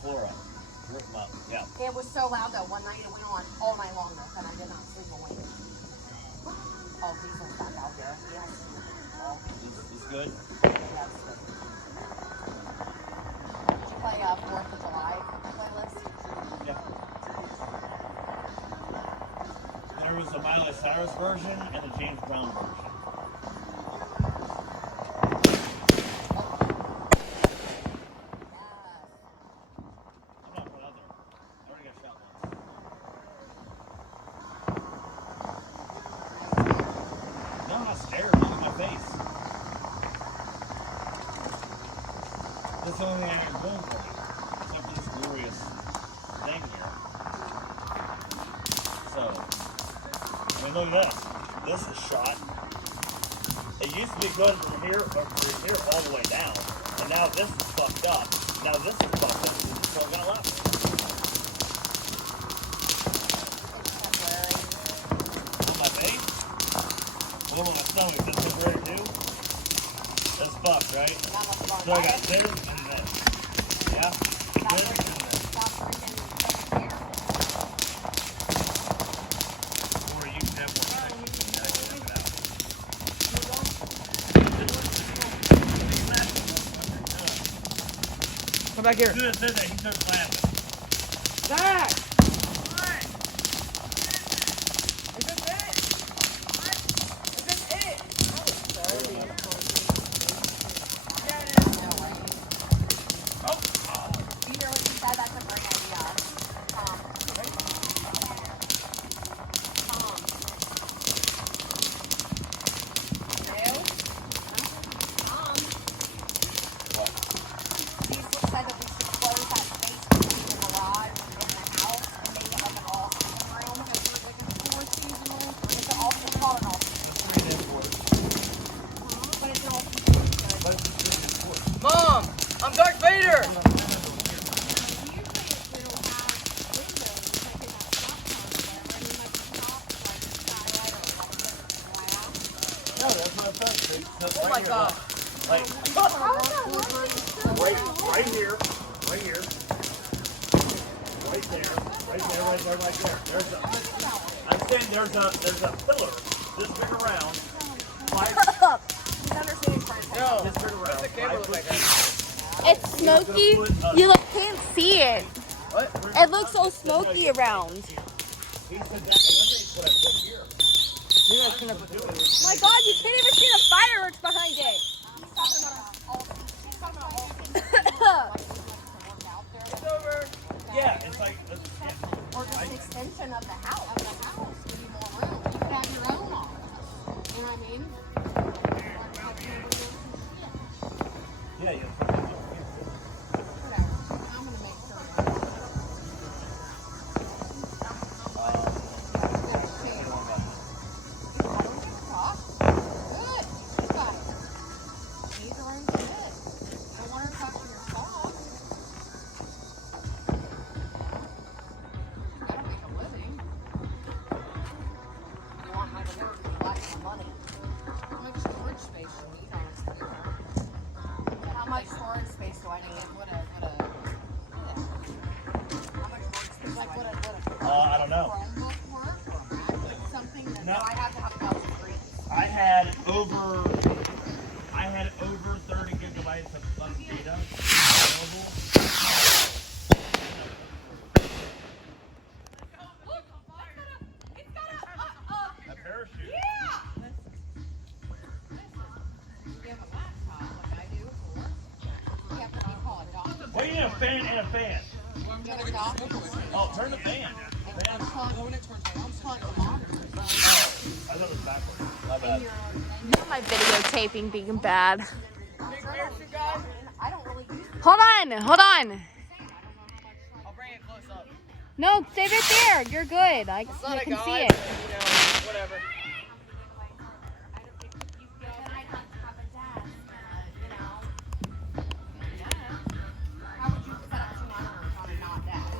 floor up. Rip them up. Yeah. It was so loud though. One night it went on all night long though, and I did not sleep a wink. Oh, Diesel's back out here. Yes. It's good. Yes. Did you play 4th of July playlist? Yeah. There was the Miley Cyrus version and the James Brown version. That's the only thing I got going for me. Except for this glorious thing here. So, I mean, look at this. This is shot. It used to be good from here all the way down. And now this is fucked up. Now this is fucked up. So I got left. On my face? Well, on my stomach. This is temporary too? That's fucked, right? So I got this and this. Yeah? This and this. Or you can have more time. Come back here. As soon as he starts laughing. Zach! Mom, I'm Darth Vader! No, that's my friend. Oh my god. Like, right here. Right here. Right there. Right there. Right there. There's a. I'm saying there's a pillar this big around. No, This big around. the camera look like that? It's smoky. You can't see it. What? It looks so smoky around. He said that. And what I put here. My God, you can't even see the fireworks behind it. It's over. Yeah, it's like. Or just an extension of the house. Give you more room. You can have your own office. You know what I mean? Yeah, yeah. Whatever. I'm gonna make sure. Good. You got it. Need the room for this. I want her touching your socks. You gotta make a living. You want my to work, you like my money. How much storage space you need on a computer? How much storage space do I need? What a how much workspace? Like what a I don't know. Chromebook work or a MacBook, something that No. I have to have 1,000 screens. I had over 30 gigabytes of data available. A parachute. You have a laptop like I do for work. You have what you call a dock. Well, you need a fan and a fan. You have a dock. Oh, turn the fan. Fan. Unplug the monitor. I thought it was backwards. My bad. My videotaping being bad. I don't really use it. Hold on. I'll bring it close up. No, stay right there. You're good. I It's not a can god, see it. you know, whatever. How would you set up 2 monitors on a not desk?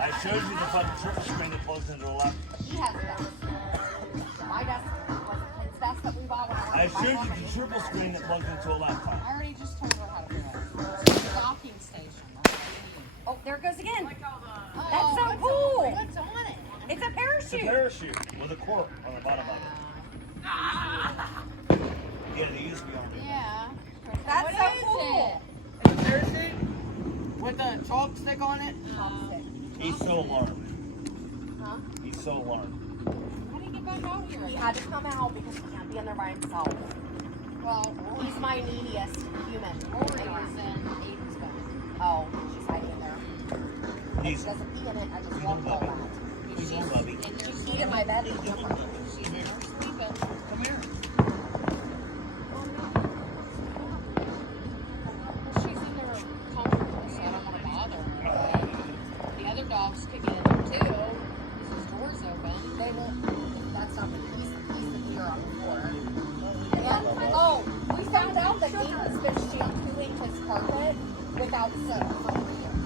I showed you the fucking triple screen that plugs into the laptop. He has a desk. My desk was his desk that we bought when I I worked showed at you my the triple screen that plugs into a laptop. I already just told her how to do it. It's a docking station. Right? it goes again. Like all the. That's so cool. What's on it? It's a It's a parachute. parachute with a cork on the bottom of it. Yeah, they used to be on there. Yeah. That's What so is cool. It's a parachute with a chalk stick on it. He's so alarmed. Huh? He's so alarmed. How do you get back out here? He had to come out because he can't be in there by himself. Well, He's my neediest human. Ori's in Aiden's bed. Oh, she's hiding in there. He's She doesn't pee in it. I just he's walked on all Bubby. that. He's on Bubby. She's eating my bed and She's in there sleeping. Come here. She's in there comfortable, so I don't want to bother her. The other dogs could get in there too. This door's open. They will. That's not the he's the clear on the floor. And, oh, we found out that Aiden's been shampooing his carpet without soap for 3 years.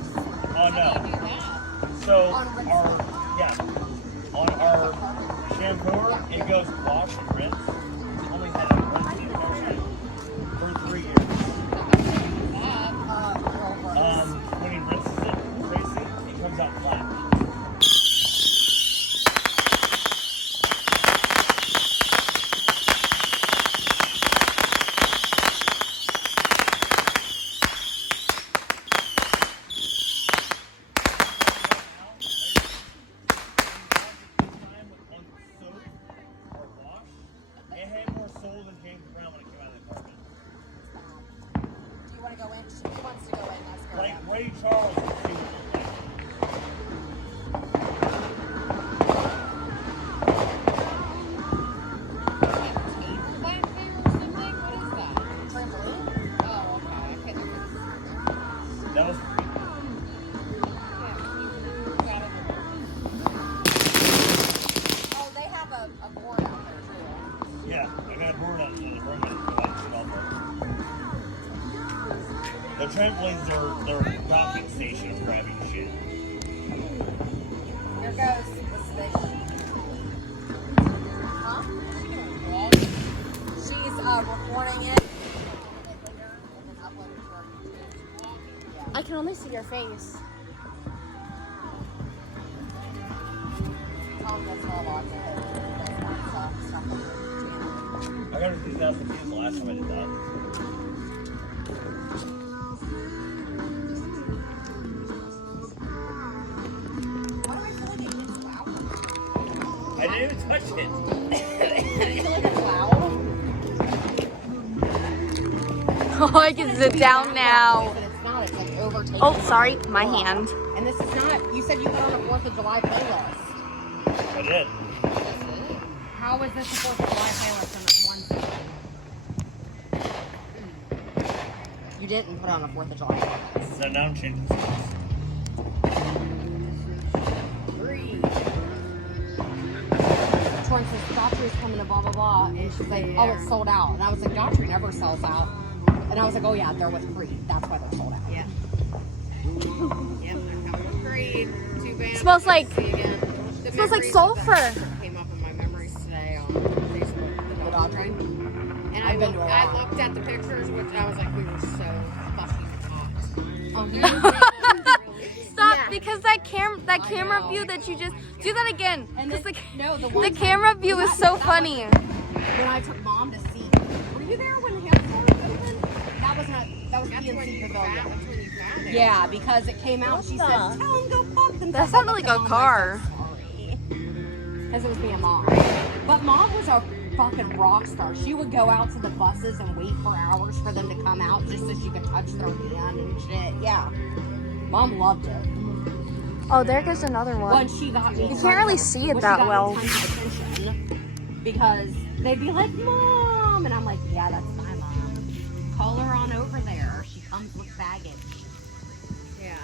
Oh How no. do you do that? So On rinse. on our shampooer, it goes wash and rinse. Only had a rinsing motion for 3 years. That. Girl gross. When he rinses it, Tracy, it comes out flat. It had more soul than James Brown when it came out of the carpet. Do you want to go in? She wants to go in. Let's go Like in. Ray Charles would see what it looked like. Table back there or something? What is that? Trampoline? Oh, okay. I couldn't even. That was Oh, they have a board out there too. yeah. I got a board out in the room and the trampolines are their docking stations grabbing shit. Here goes the fish. Huh? She's recording it. And then upload it to our YouTube. I can only see your face. Tom does her a lot of it. He does that stuff on her channel. I got her 2,000 views the last time I did that. Why do I feel like it gets loud? I didn't even touch it. I feel like it's loud. Oh, I can sit down now. But it's not. It's like overtaking. Oh, sorry, my hand. And this is not. You said you put on a 4th of July playlist. I did. How is this a 4th of July playlist and it's one song? You didn't put on a 4th of July playlist. So now I'm changing songs. Breathe. Torrance says, Daughtry's coming to blah, blah, blah. And she's like, oh, it's sold out. And I was like, Daughtry never sells out. And I was like, oh, yeah, they're with Creed. That's why they're sold out. Yeah. Yep, they're coming with Creed. Too bad. Smells like- See again. The smells like memories of the sulfur. house came up in my memories today on Facebook. The Daughtry? And I've been to a I lot. looked at the pictures, which I was like, we were so fucking hot. Oh, Stop, Yeah. because that camera know. view that you just do that again. And Because then, no, the the one camera view is so funny. when I took Mom to see. Were you there when the hair store was open? That was not. That was That's when PNC you Pavilion. found, that's when you found it. Yeah, because it came out. She said, the- "Tell him go fuck themselves." That sounded like a car. Because it was me and Mom. But Mom was a fucking rock star. She would go out to the buses and wait for hours for them to come out just so she could touch their hand and shit. Yeah, Mom loved it. Oh, there goes another When one. she got me, You can't really see it when she that got me well. tons of attention, because they'd be like, "Mom," and I'm like, "Yeah, that's my mom. Call her on over there. She comes with baggage." Yeah.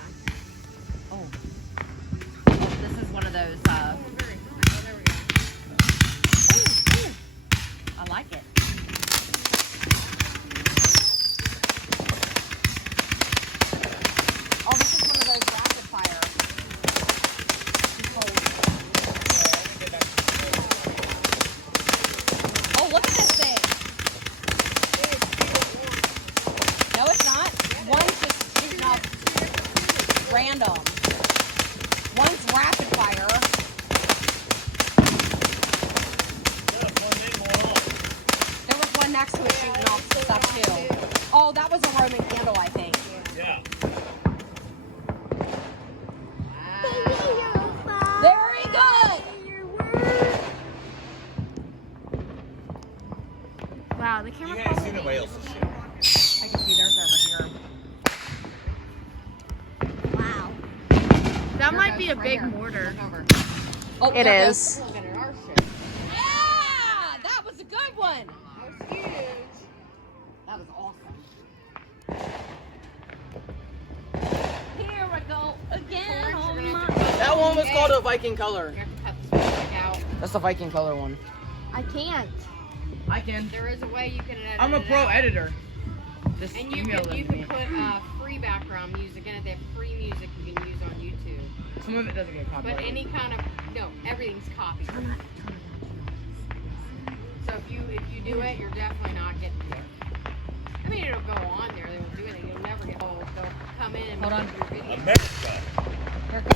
Oh, this is one of those. Oh, there we go. I like it. Oh, this is one of those rapid fire. Oh, look at this thing. No, it's not. One's just shooting up random. be a Right big here. mortar. Look over. Oh, It there is. goes. Look at our shit. Yeah, that was a good one. That was huge. That was awesome. Here we go again. You're on gonna my- have to cut That one was Hey, called a Viking color. You have to cut this one out. That's the Viking color one. I can't. I can. There is a way you can edit I'm a it pro out. editor. Just And you email can, them you to me. can put free background music in it. They have free music you can use on YouTube. Some of it doesn't get But copyrighted. any kind of everything's copied. So if you do it, you're definitely not getting it. I mean, it'll go on there. They won't do anything. You'll never get old. They'll come in and Hold on. make your video. America.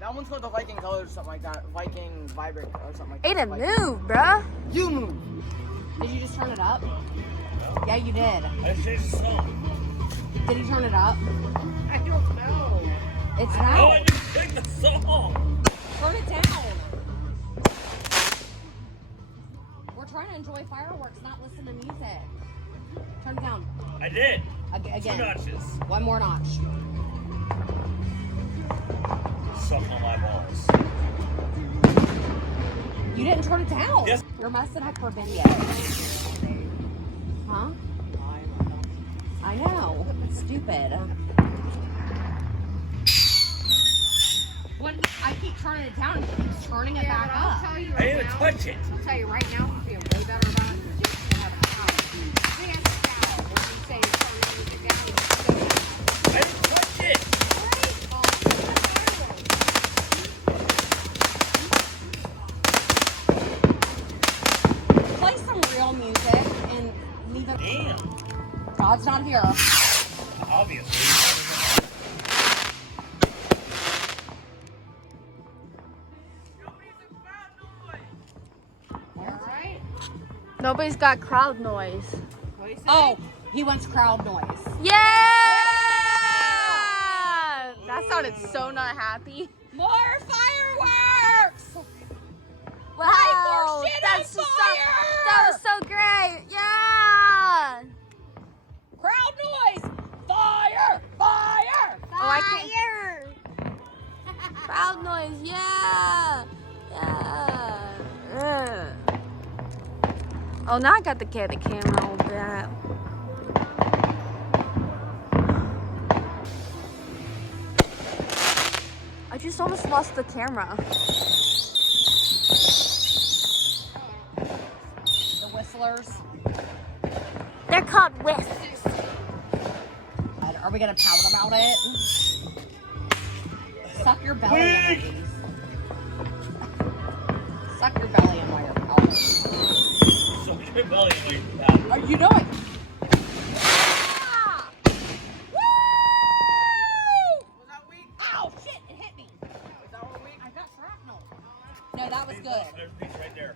That one's called the Viking color or something like that. Viking vibrant or something like that. Aiden, Viking. move, bruh. You move. Did you just turn it up? Yeah, you did. I changed the song. Did he turn it up? I don't know. It's Oh, I loud. just picked the song. Turn it down. We're trying to enjoy fireworks, not listen to music. Turn it down. I did. Two Again. notches. One more notch. Suck on my balls. You didn't turn it down. Yes. You're messing up for video. Huh? I know. It's stupid. When I keep turning it down, it keeps turning it Yeah, back but I'll up. tell you I right didn't even now. touch it. I'll tell you right now, I'm feeling way better about it. Just to have a cow. We have a cow. When you say turn the music down, it's I didn't touch it. Play some real music and leave it. Damn. God's not here. Obviously. alright. Nobody's got crowd noise. What do you say? Oh, he wants crowd noise. Yeah! That sounded so not happy. More fireworks! Wow, shit that's on so, fire! that was so great. Yeah! Crowd noise! Fire! Fire! Oh, I can't. Crowd noise, yeah! Yeah! Ugh. Oh, now I got the camera over that. I just almost lost the camera. The whistlers. They're called whistles. Are we gonna pout about it? Suck your belly in Wig! these. Suck your belly in while you're pouting. So your belly like that. Are you doing? Was that weak? Ow! Shit! It hit me. Was that one weak? I got shrapnel. No, that was good. There's a piece right there.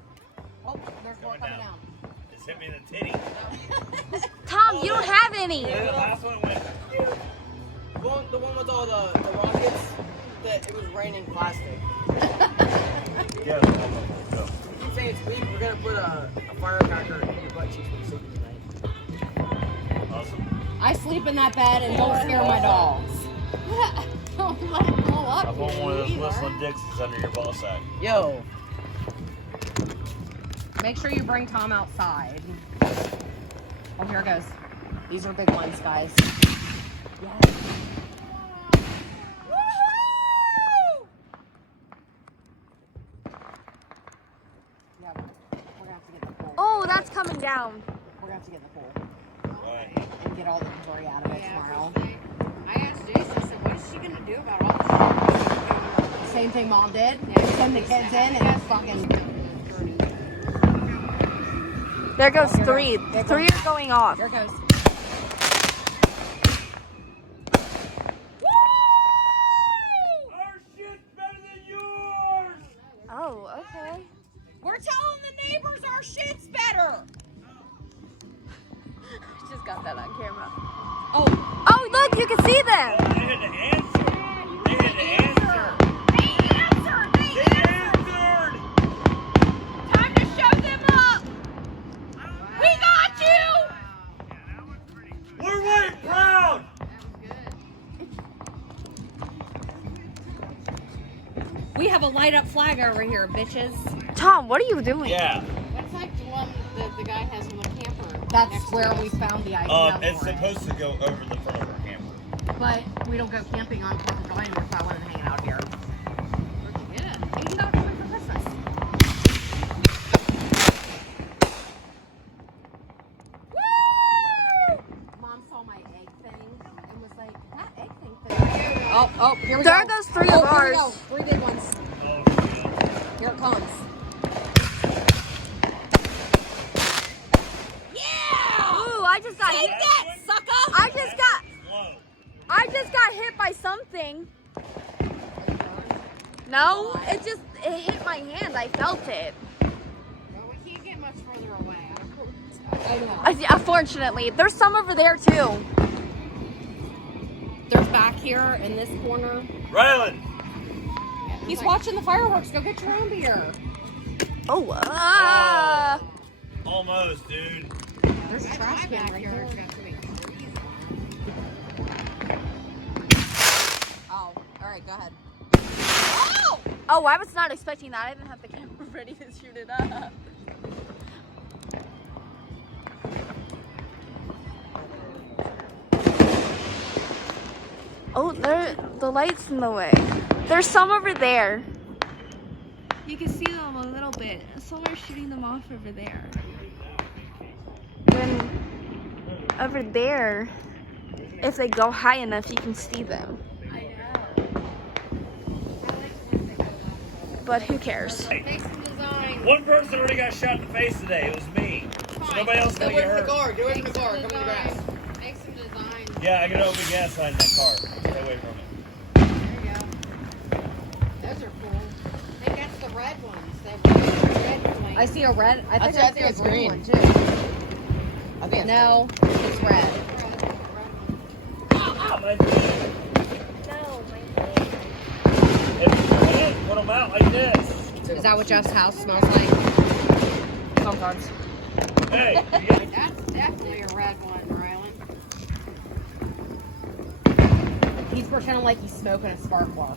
Oh, there's more coming down. Just hit me in the titty. Tom, you don't have any. And the last one went. The one with all the rockets, that it was raining plastic. Yeah. Go. You can say it's weak, we're gonna put a firecracker in your butt cheeks when you sleep tonight. Awesome. I sleep in that bed and don't scare my dogs. Don't let it blow up. I want one of those either. whistling Dixies under your ball sack. Yo, Make sure you bring Tom outside. Oh, here it goes. These are big ones, guys. Yes. Woohoo! Yeah, we're gonna have to get the pool. Oh, that's coming down. We're gonna have to get the pool Right. and get all the debris out of it Yeah, tomorrow. first thing. I asked Jason, I said, what is she going to do about all this shit? Same thing Mom did. Yeah, Send the kids in and fucking. There goes Here three. goes. There Three goes. are going off. Here it goes. Our shit's better than yours! Oh, okay. We're telling the neighbors our shit's better. Just got that on camera. Oh, Oh, look, you can see them. They had to answer. They had to answer. They answered! They They answered! Time to show them up! We got you! We're way proud! We have a light up flag over here, bitches. Tom, what are you doing? Yeah. That's like the one that the guy has in the camper. That's next to where us. we found the idea It's for it. supposed to go over the front of our camper. But we don't go camping on 4th of July anymore, so I wanted to hang out here. Where'd you get it? $80 for Christmas. Woo! Mom saw my egg thing and was like, that egg thing. Oh, here we go. There goes 3 of Here we ours. go. 3 big ones. Oh, yeah. Here it comes. Ooh, I just got hit. Sucker! I just got hit by something. No, it hit my hand. I felt it. Well, we can't get much further away. I know. Unfortunately, there's some over there too. There's back here in this corner. Rylan! He's watching the fireworks. Go get your own beer. Oh, Almost, dude. There's a trash can right here. Oh, all right, go ahead. Oh, I was not expecting that. I didn't have the camera ready to shoot it up. Oh, the light's in the way. There's some over there. You can see them a little bit. Someone's shooting them off over there. Then over there, if they go high enough, you can see them. But who cares? Make some design. One person already got shot in the face today. It was me. So nobody else Get gonna away get from the hurt. car. Get away from Make the car. some Come in the grass. design. Make some design. Yeah, I got an open gas sign in that car. Stay away from it. There you go. Those are cool. I think that's the red ones. That red flame. I see a red. I think I think it's a green green. one too. I think it's No, it's red. Oh, my God. If you put them out like this. Is that what Jeff's house smells like? Sometimes. Hey, you got That's definitely a red one, Rylan. He's pretending like he's smoking a sparkler.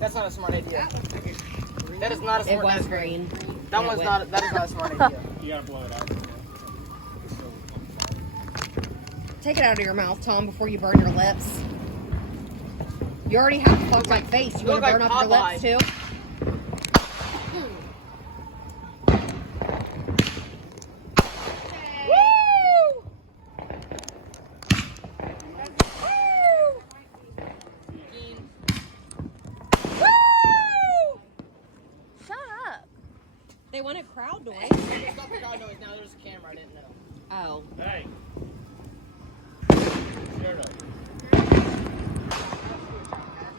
That's not a smart idea. That looks like a green. That is not a It smart was idea. green. That Yeah, one's it not. That is not a smart idea. You gotta blow it out. Take it out of your mouth, Tom, before you burn your lips. You already have a fucked like face. You look want to like burn up your Popeye. lips too? Shut up. They wanted crowd noise. Stop the car noise now. There's a camera. I didn't know. Oh. Hey. Shut up.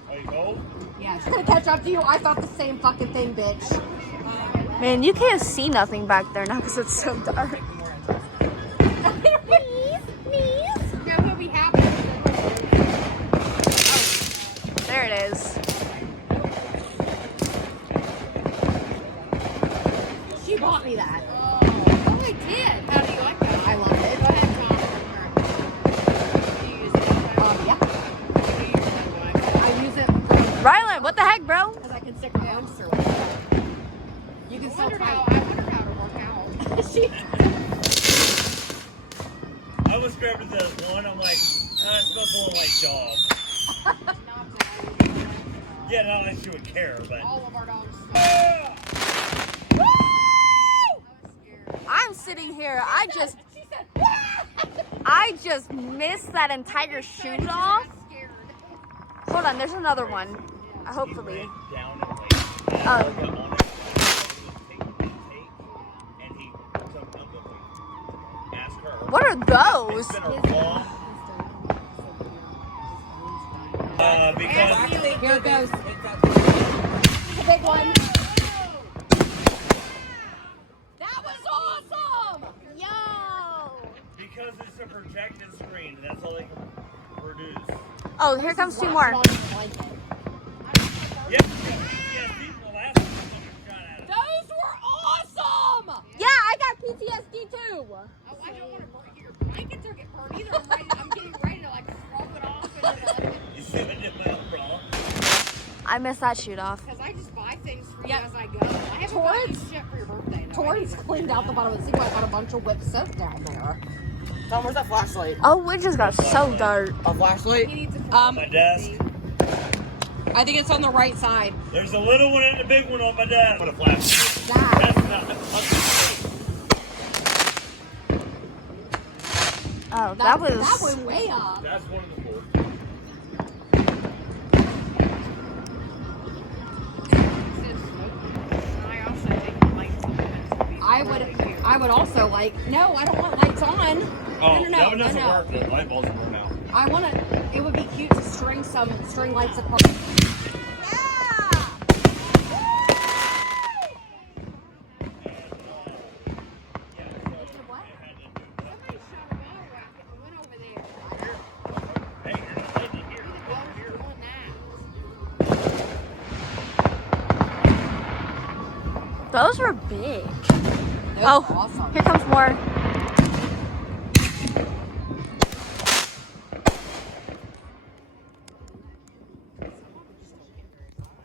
Are you cold? Yeah, she's gonna catch up to you. I thought the same fucking thing, bitch. Man, you can't see nothing back there now because it's so dark. Yeah, we'll be happy. There it is. She bought me that. Oh, I did. How do you like that? I love it. Go ahead, Tom. Do you use it? Yeah. Do you use it? I use it Rylan, what the heck, bro? because I can stick my arms through it. You can I still wondered how to work out. She. I was grabbing the one. I'm like, it smells a little like dog. Not to Yeah, not like she would care, but. all of our dogs. Ah! I was scared. I'm sitting here. I just missed that entire shoot off. I'm scared. Hold on, there's another one. Hopefully. He ran down and laid Oh. on it. And he took them with him. Ask her. What are those? It's been a long. Because Here it goes. It's a big one. That was awesome! Yo! because it's a projected screen, that's all they can produce. Oh, here comes two more. Yep. Yeah, people last time shot at it. Those were awesome! Yeah, I got PTSD too. Oh, I don't want to burn your blankets or get burned either. I'm getting ready to like scrub it off. And, You see what I did with my umbrella? I missed that shoot off. Because I just buy things for you Yep. as I go. I haven't bought you Torrance? shit for your birthday, though. Torrance cleaned out the bottom of the sink. I got a bunch of whipped soap down there. Tom, where's that flashlight? Oh, we just got so dark. A flashlight? He needs a My desk. I think it's on the right side. There's a little one and a big one on my desk. What a flash. That. That's not. Oh, that was. That went way up. That's one of the four. I would also like. No, I don't want lights on. Oh, no, that one doesn't no. work. The light bulbs burn out. I want to. It would be cute to string lights across. Hey, you're not letting it here. Those were big. Those Oh, are awesome. here comes more.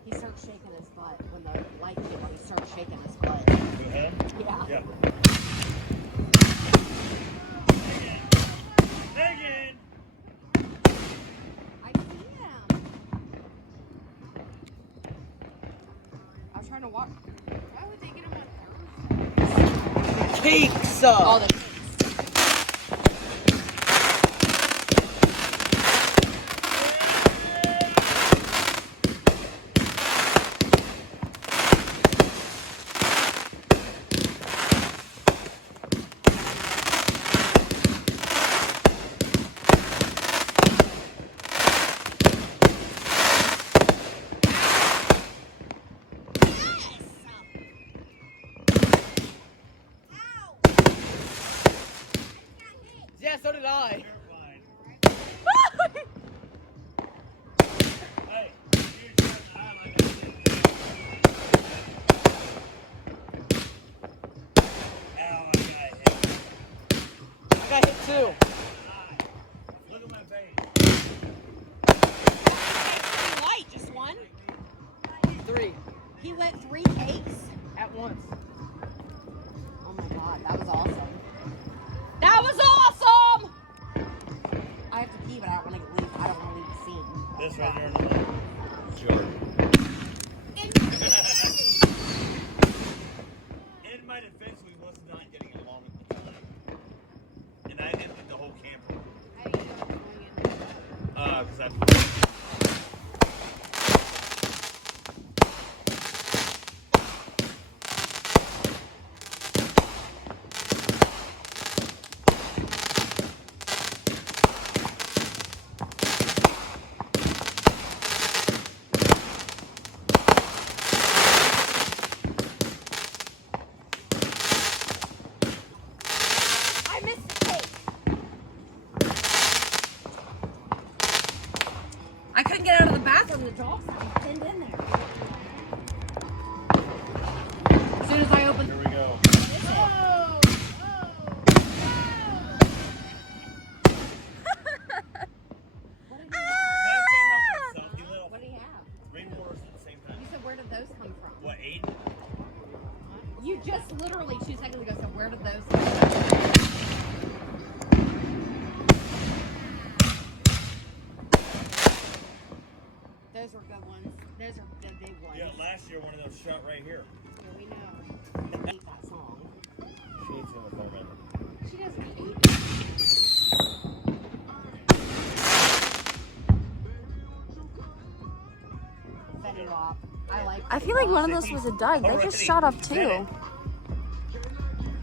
He starts shaking his butt when the light came on. He starts shaking his butt. Uh-huh. Yeah. Yeah. Megan! I see him. I was trying to walk. Why would they get him on Thursday? Cakes! Oh, the Yeah, so did I. Hey, you turn the eye like I did. Ow, I got hit. I got hit too. Look at my face. light, just one. 3 He went 3 cakes. at once. Oh my god, that was awesome. That was awesome! I have to pee, but I don't want to leave. I don't want to leave the scene. This right here in the middle. Sure. In my defense, we was not getting along at the time. And I emptied the whole camper. Because I... I missed the cake. I couldn't get out of the bathroom. The dog's pinned in there. As soon as I opened Here we go. What do you have? 3 more at the same time. You said, where did those come from? What, 8? You just literally 2 seconds ago said, where did those come from? Those were good ones. Those are the big ones. Yeah, last year one of those shot right here. Yeah, we know. I hate that song. She needs to go with Coleman. She doesn't hate it. Fetty Wap. I like I feel like one of those was a Doug. They just Already shot up said it.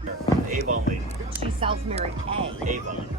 too. Avon lady. She sells Mary Kay. Avon.